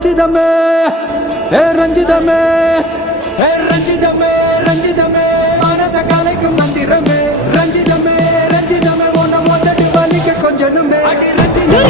ரஞ்சிதமே ரஞ்சிதமே ரஞ்சிதமே ரஞ்சிதமே மனச கலைக்கும் மந்திரமே ரஞ்சிதமே ரஞ்சிதமே உன்னை மொத்தடி வலிக்க கொஞ்சனுமே அடி ரஞ்சிதமே